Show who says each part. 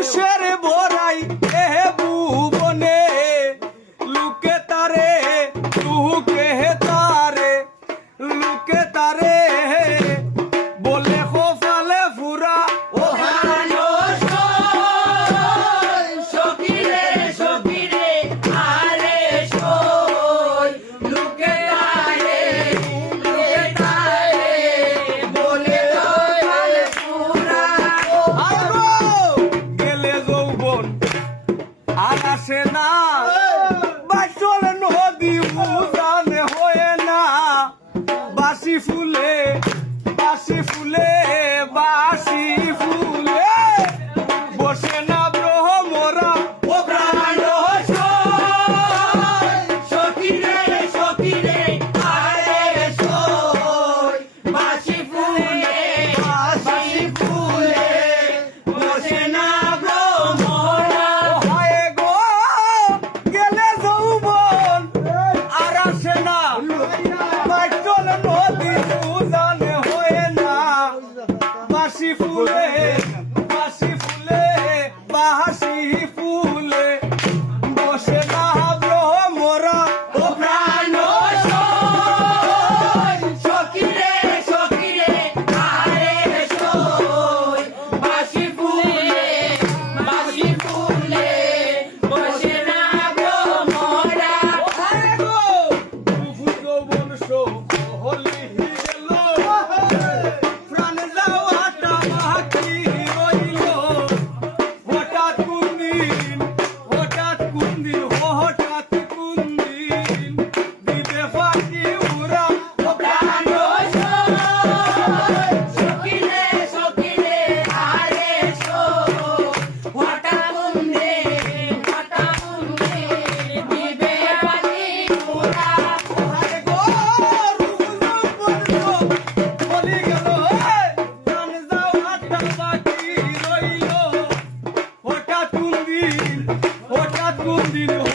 Speaker 1: কিসের
Speaker 2: ভরাই এ ভুবনে লুকে তারে লুকে তারে লুকে তারে। না।
Speaker 1: বাসর নদী উজানে হয়ে না। বাসি ফুলে বাসি ফুলে বা বাসি
Speaker 2: ফুলে বাসি
Speaker 1: বাকি রইল। ওটা তুমি দিন হঠাৎ